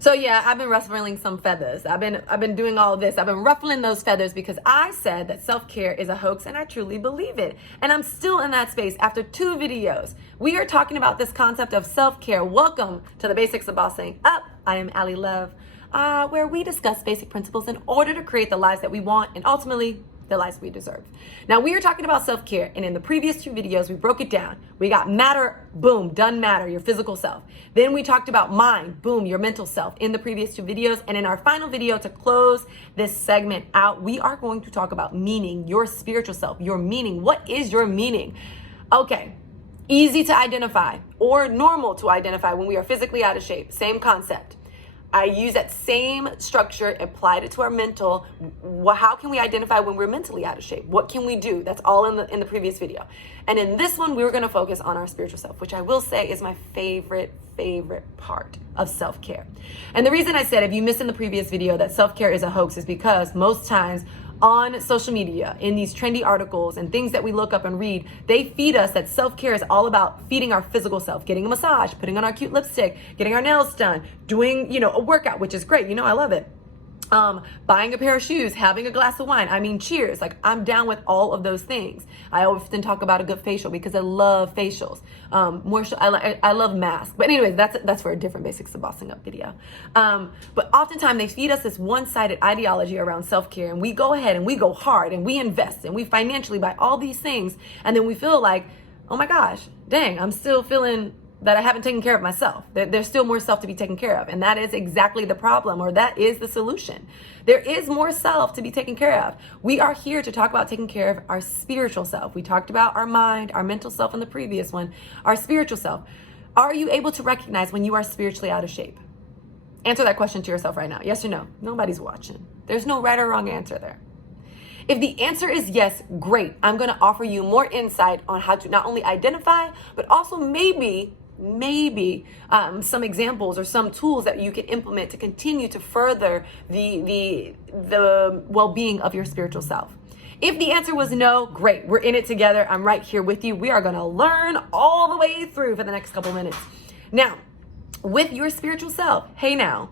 So yeah, I've been ruffling some feathers. I've been doing all of this. I've been ruffling those feathers because I said that self-care is a hoax, and I truly believe it. And I'm still in that space after 2 videos. We are talking about this concept of self-care. Welcome to the Basics of Bossing Up. I am Allie Love, where we discuss basic principles in order to create the lives that we want and ultimately the lives we deserve. Now, we are talking about self-care, and in the previous 2 videos, we broke it down. We got matter, boom, done matter, your physical self. Then we talked about mind, boom, your mental self in the previous 2 videos. And in our final video to close this segment out, we are going to talk about meaning, your spiritual self, your meaning. What is your meaning? Okay, easy to identify or normal to identify when we are physically out of shape. Same concept. I use that same structure, applied it to our mental. How can we identify when we're mentally out of shape? What can we do? That's all in the previous video. And in this one, we're going to focus on our spiritual self, which I will say is my favorite part of self-care. And the reason I said, if you missed in the previous video, that self-care is a hoax is because most times on social media, in these trendy articles and things that we look up and read, they feed us that self-care is all about feeding our physical self, getting a massage, putting on our cute lipstick, getting our nails done, doing, a workout, which is great. I love it. Buying a pair of shoes, having a glass of wine. I mean, cheers. Like, I'm down with all of those things. I often talk about a good facial because I love facials. I love masks. But anyways, that's for a different Basics of Bossing Up video. But oftentimes they feed us this one-sided ideology around self-care, and we go ahead and we go hard and we invest and we financially buy all these things. And then we feel like, oh my gosh, dang, I'm still feeling that I haven't taken care of myself. There's still more self to be taken care of. And that is exactly the problem, or that is the solution. There is more self to be taken care of. We are here to talk about taking care of our spiritual self. We talked about our mind, our mental self in the previous one, our spiritual self. Are you able to recognize when you are spiritually out of shape? Answer that question to yourself right now. Yes or no? Nobody's watching. There's no right or wrong answer there. If the answer is yes, great. I'm going to offer you more insight on how to not only identify, but also maybe some examples or some tools that you can implement to continue to further the well-being of your spiritual self. If the answer was no, great. We're in it together. I'm right here with you. We are going to learn all the way through for the next couple minutes. Now, with your spiritual self, hey now,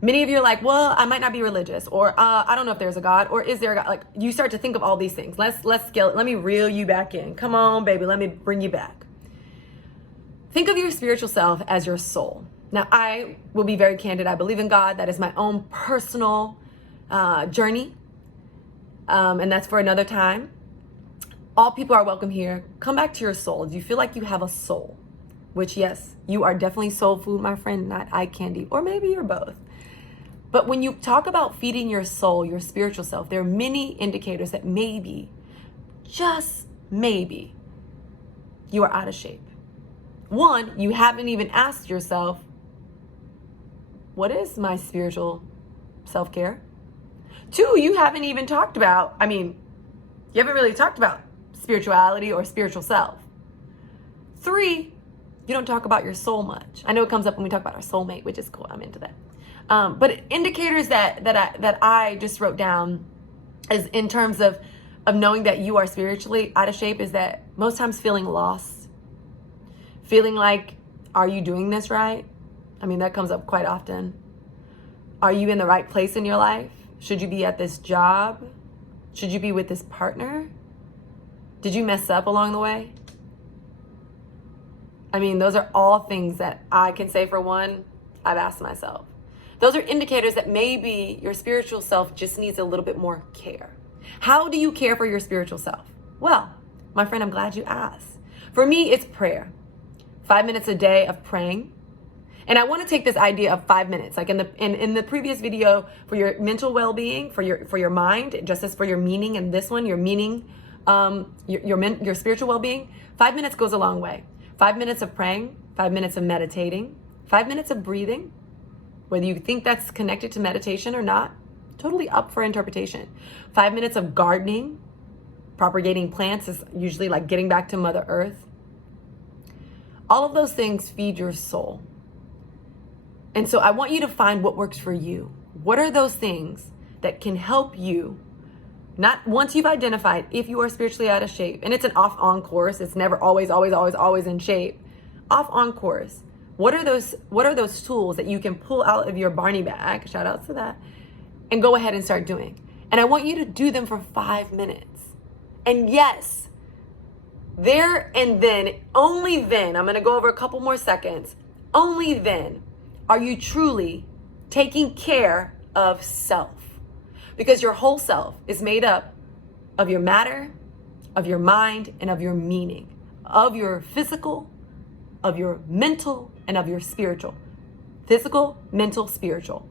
many of you are like, well, I might not be religious, or I don't know if there's a God, or is there a God? Like, you start to think of all these things. Let's scale it. Let me reel you back in. Come on, baby. Let me bring you back. Think of your spiritual self as your soul. Now, I will be very candid. I believe in God. That is my own personal journey. And that's for another time. All people are welcome here. Come back to your soul. Do you feel like you have a soul? Which, yes, you are definitely soul food, my friend, not eye candy. Or maybe you're both. But when you talk about feeding your soul, your spiritual self, there are many indicators that maybe, just maybe, you are out of shape. 1, you haven't even asked yourself, what is my spiritual self-care? 2, you haven't even talked about, you haven't really talked about spirituality or spiritual self. 3, you don't talk about your soul much. I know it comes up when we talk about our soulmate, which is cool. I'm into that. But indicators that I just wrote down is in terms of knowing that you are spiritually out of shape is that most times feeling lost. Feeling like, are you doing this right? That comes up quite often. Are you in the right place in your life? Should you be at this job? Should you be with this partner? Did you mess up along the way? Those are all things that I can say for one, I've asked myself. Those are indicators that maybe your spiritual self just needs a little bit more care. How do you care for your spiritual self? Well, my friend, I'm glad you asked. For me, it's prayer. 5 minutes a day of praying. And I want to take this idea of 5 minutes, like in the previous video, for your mental well-being, for your mind, just as for your meaning, and this one, your meaning, your spiritual well-being. 5 minutes goes a long way. 5 minutes of praying, 5 minutes of meditating, 5 minutes of breathing. Whether you think that's connected to meditation or not, totally up for interpretation. 5 minutes of gardening, propagating plants is usually like getting back to Mother Earth. All of those things feed your soul. And so I want you to find what works for you. What are those things that can help you? Not once you've identified if you are spiritually out of shape, and it's an off-on course. It's never always in shape. Off-on course. What are those tools that you can pull out of your Barney bag, shout out to that, and go ahead and start doing? And I want you to do them for 5 minutes. And yes, there and then, only then, I'm gonna go over a couple more seconds, only then are you truly taking care of self. Because your whole self is made up of your matter, of your mind, and of your meaning, of your physical, of your mental, and of your spiritual. Physical, mental, spiritual.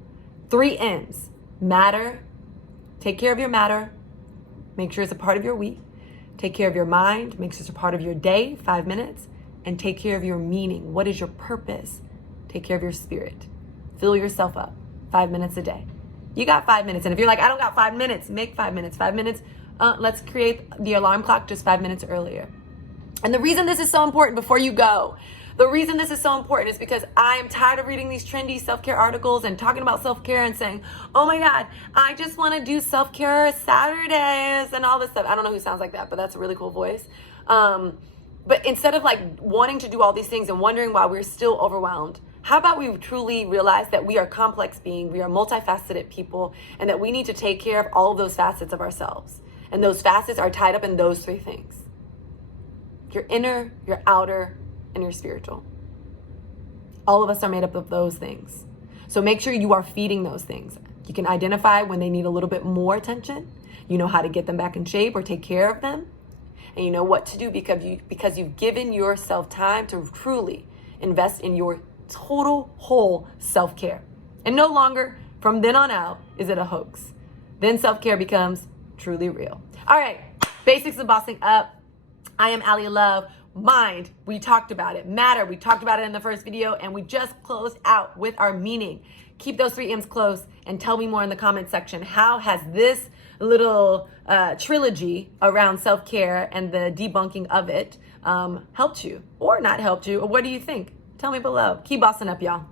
3 M's. Matter. Take care of your matter. Make sure it's a part of your week. Take care of your mind. Make sure it's a part of your day, 5 minutes. And take care of your meaning. What is your purpose? Take care of your spirit. Fill yourself up. 5 minutes a day. You got 5 minutes. And if you're like, I don't got 5 minutes, make 5 minutes. 5 minutes, let's create the alarm clock just 5 minutes earlier. And the reason this is so important before you go, the reason this is so important is because I am tired of reading these trendy self-care articles and talking about self-care and saying, oh my God, I just want to do self-care Saturdays and all this stuff. I don't know who sounds like that, but that's a really cool voice. But instead of like wanting to do all these things and wondering why we're still overwhelmed, how about we truly realize that we are complex beings, we are multifaceted people, and that we need to take care of all of those facets of ourselves. And those facets are tied up in those 3 things. Your inner, your outer, and your spiritual. All of us are made up of those things. So make sure you are feeding those things. You can identify when they need a little bit more attention. You know how to get them back in shape or take care of them. And you know what to do because you've given yourself time to truly invest in your total whole self-care. And no longer, from then on out, is it a hoax. Then self-care becomes truly real. All right, basics of bossing up. I am Allie Love. Mind, we talked about it. Matter, we talked about it in the first video, and we just closed out with our meaning. Keep those 3 M's close and tell me more in the comment section. How has this little trilogy around self-care and the debunking of it helped you or not helped you? Or what do you think? Tell me below. Keep bossing up, y'all.